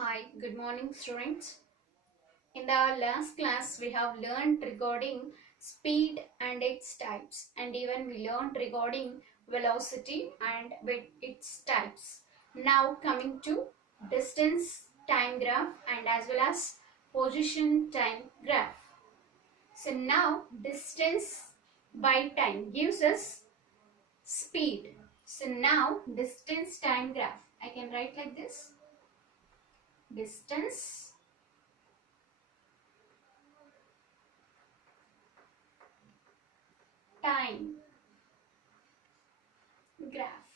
Hi, good morning students. In the last class we have learned regarding speed and its types, and even we learned regarding velocity and with its types. Now coming to distance time graph and as well as position time graph. So now distance by time gives us speed. So now distance time graph I can write like this: distance time graph.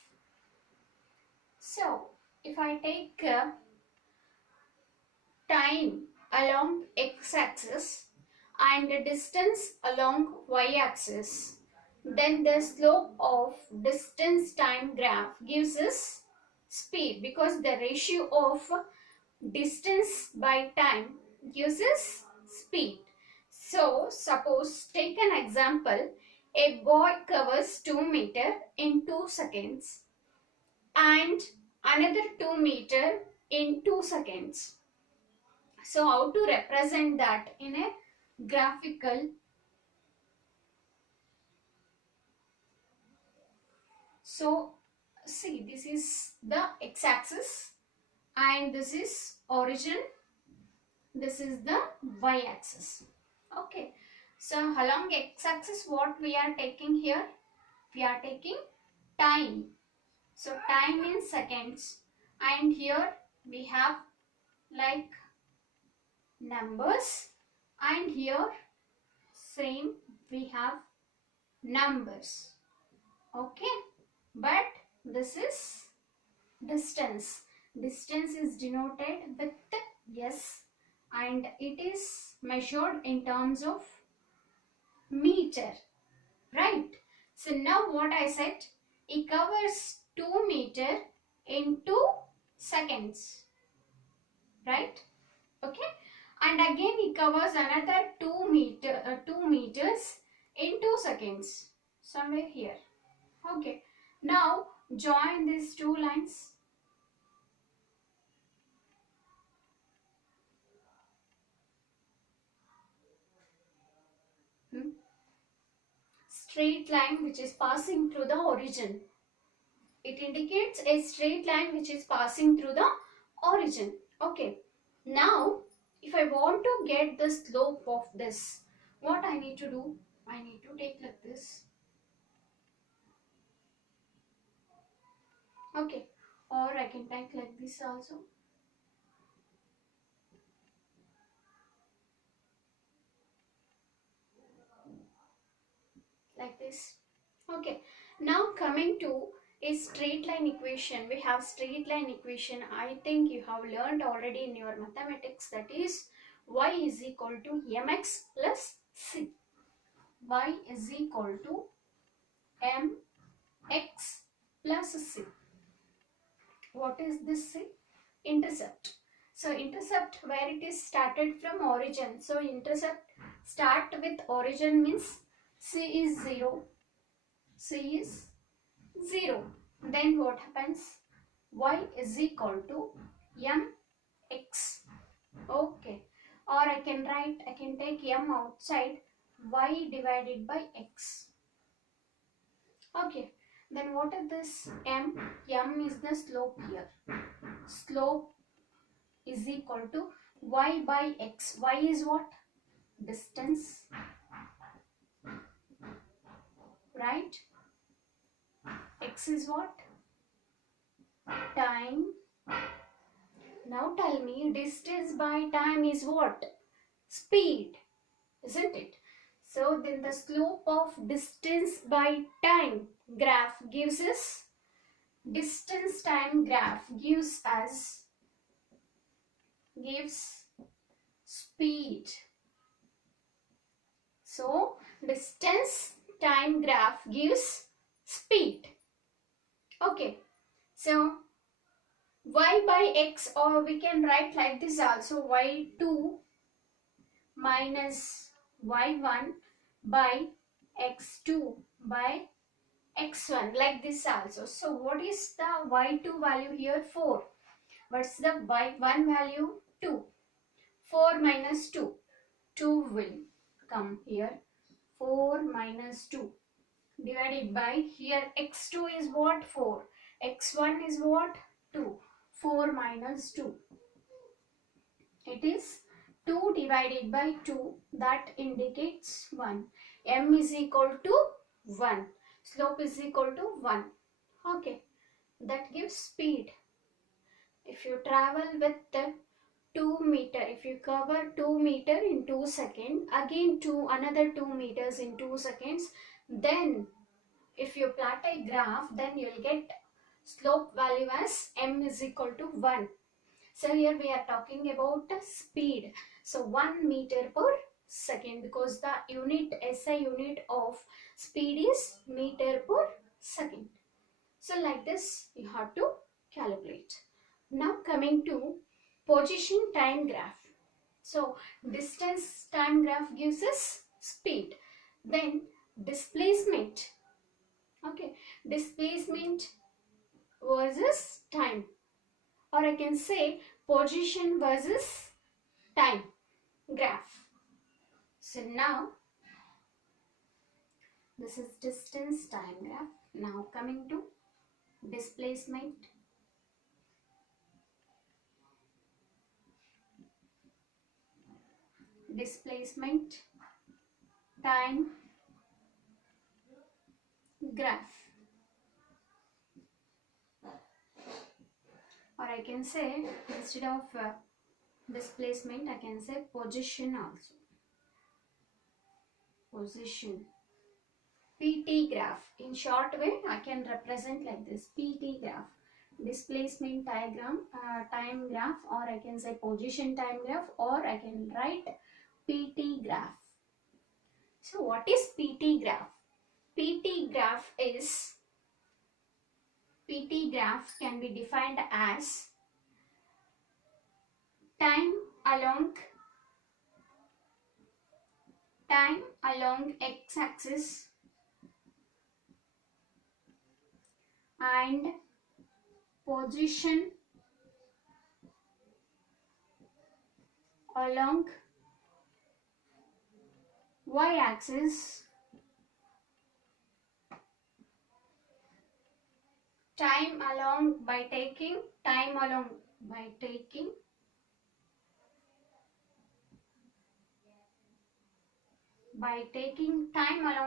So if I take time along x-axis and the distance along y-axis, then the slope of distance time graph gives us speed, because the ratio of distance by time gives us speed. So suppose, take an example, a boy covers 2 meters in 2 seconds and another 2 meter in 2 seconds. So how to represent that in a graphical? So see, this is the x-axis and this is origin, this is the y-axis. Okay, so along x-axis what we are taking here? We are taking time. So time in seconds, and here we have like numbers, and here same we have numbers. Okay, but this is distance. Distance is denoted with s and it is measured in terms of meter, right? So now what I said, it covers 2 meter in 2 seconds, right? Okay, and again it covers another 2 meters in 2 seconds, somewhere here. Okay, now join these two lines. Straight line which is passing through the origin. It indicates a straight line which is passing through the origin. Okay, now if I want to get the slope of this, what I need to do? I need to take like this. Okay, or I can take like this also. Like this. Okay, now coming to a straight line equation. We have straight line equation. I think you have learned already in your mathematics, that is y is equal to mx plus c. Y is equal to mx plus c. What is this c? Intercept. So intercept, where it is started from origin. So intercept start with origin means c is 0. C is 0. Then what happens? Y is equal to mx. Okay. Or I can take m outside, y divided by x. Okay. Then what is this m? M is the slope here. Slope is equal to y by x. Y is what? Distance. Right? X is what? Time. Now tell me, distance by time is what? Speed, isn't it? So then the slope of distance by time graph gives us, distance time graph gives speed. So distance time graph gives speed. Okay, so y by x, or we can write like this also, y2 minus y1 by x2 by x1, like this also. So what is the y2 value here? 4. What's the y1 value? 2. 4 minus 2. 2 will come here. 4 minus 2 divided by, here x2 is what? 4. x1 is what? 2. 4 minus 2. It is 2 divided by 2, that indicates 1. M is equal to 1. Slope is equal to 1. Okay, that gives speed. If you travel with the 2 meter, if you cover 2 meter in 2 seconds, again another 2 meters in 2 seconds, then if you plot a graph, then you'll get slope value as m is equal to 1. So here we are talking about speed. So 1 meter per second, because the unit, SI unit of speed is meter per second. So like this you have to calculate. Now coming to position time graph. So distance time graph gives us speed. Then displacement. Okay, displacement versus time, or I can say position versus time graph. So now this is distance time graph. Now coming to displacement. Displacement time graph, or I can say instead of displacement I can say position also. Position, PT graph. In short way I can represent like this: PT graph, displacement diagram, time graph, or I can say position time graph, or I can write PT graph. So what is PT graph? PT graph can be defined as time along x-axis and position along y-axis. Time along by taking time along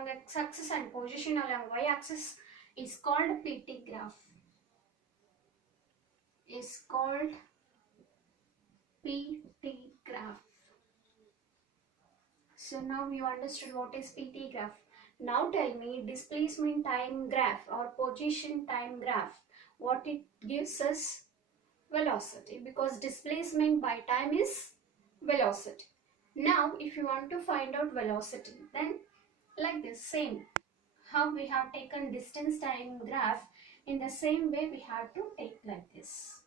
x-axis and position along y-axis is called PT graph. So now you understood what is PT graph. Now tell me displacement time graph or position time graph. What it gives us? Velocity, because displacement by time is velocity. Now if you want to find out velocity, then like this, same how we have taken distance time graph, in the same way we have to take like this.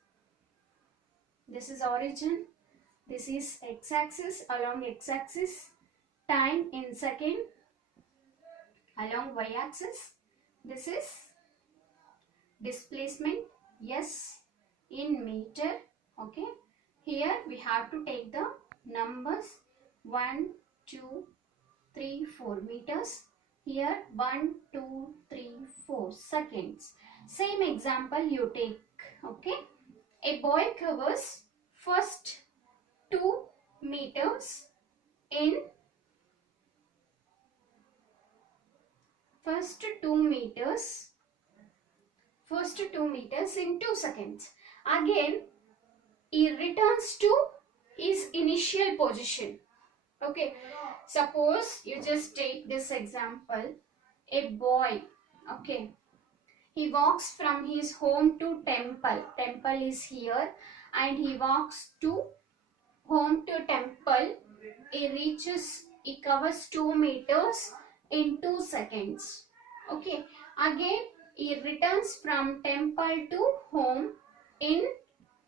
This is origin, this is x-axis, along x-axis time in second, along y-axis this is displacement, yes, in meter. Okay, here we have to take the numbers 1 2 3 4 meters, here 1 2 3 4 seconds. Same example you take. Okay, a boy covers first 2 meters in first 2 meters in 2 seconds. Again he returns to his initial position. Okay, suppose you just take this example, a boy, okay, he walks from his home to temple is here, and he walks to home to temple. He covers 2 meters in 2 seconds. Okay, again he returns from temple to home in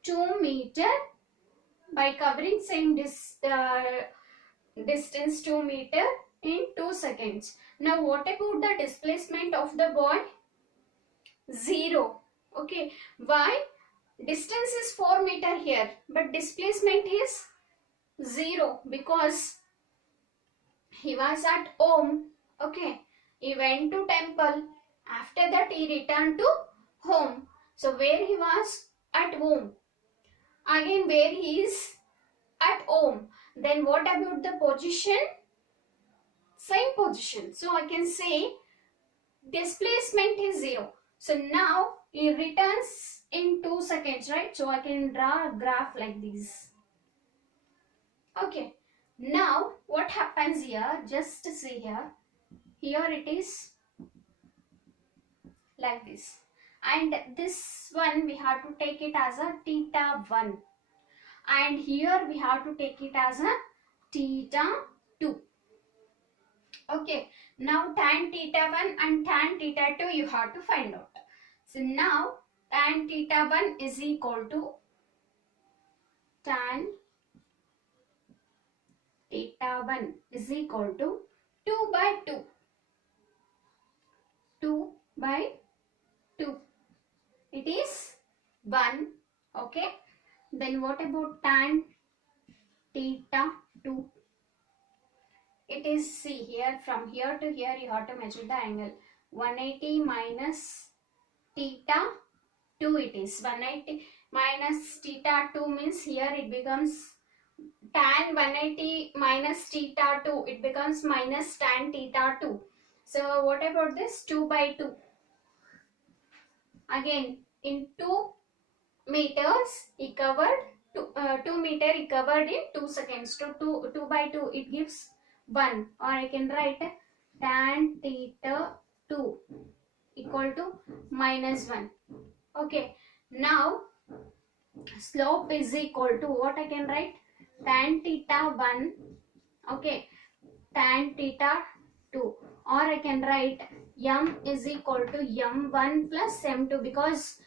2 meter by covering same distance 2 meter in 2 seconds. Now what about the displacement of the boy? 0. Okay, why? Distance is 4 meter here, but displacement is 0 because he was at home. Okay, he went to temple. After that he returned to home. So where he was? At home. Again where he is? At home. Then what about the position? Same position. So I can say displacement is 0. So now he returns in 2 seconds, right? So I can draw a graph like this. Okay. Now what happens here? Just see here. Here it is like this. And this one we have to take it as a theta 1. And here we have to take it as a theta 2. Okay, now tan theta 1 and tan theta 2 you have to find out. So now tan theta 1 is equal to tan theta 1 is equal to 2 by 2. 2 by 2. It is 1. Okay. Then what about tan theta 2? It is, see here, from here to here you have to measure the angle. 180 minus theta 2 it is. 180 minus theta 2 means here it becomes tan 180 minus theta 2. It becomes minus tan theta 2. So what about this? 2 by 2. Again in 2 meters he covered 2 meter he covered in 2 seconds. So 2 by 2 it gives 1, or I can write tan theta 2 equal to minus 1. Okay, now slope is equal to what I can write? Tan theta 1, okay, tan theta 2, or I can write m is equal to m1 plus m2 because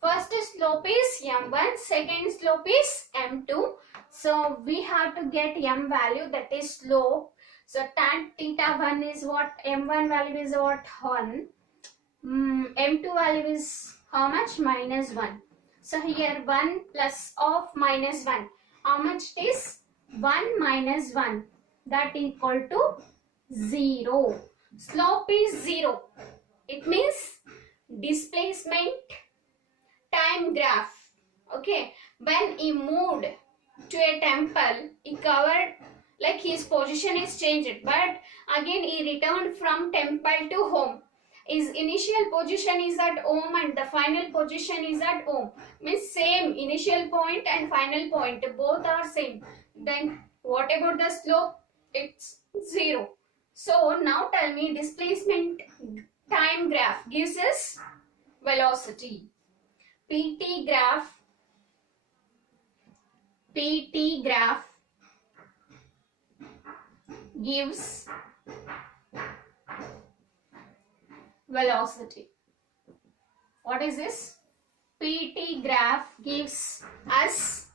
first slope is m1, second slope is m2. So we have to get m value, that is slope. So tan theta 1 is what? M1 value is what? 1. M2 value is how much? Minus 1. So here 1 plus of minus 1. How much it is? 1 minus 1. That equal to 0. Slope is 0. It means displacement time graph. Okay, when he moved to a temple, he covered, like his position is changed, but again he returned from temple to home. His initial position is at home and the final position is at home. Means same initial point and final point, both are same. Then what about the slope? It's 0. So now tell me, displacement time graph gives us velocity. PT graph gives velocity. What is this? PT graph gives us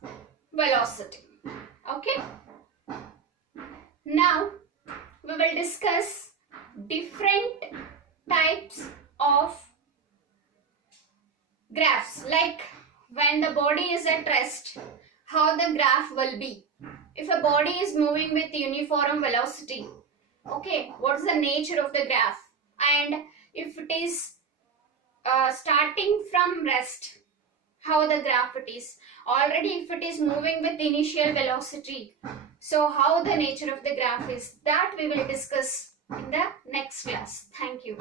velocity. Okay. Now we will discuss different types of graphs, like when the body is at rest, how the graph will be. If a body is moving with uniform velocity, okay, what's the nature of the graph? And if it is starting from rest, how the graph it is. Already if it is moving with initial velocity, so how the nature of the graph is, that we will discuss in the next class. Thank you.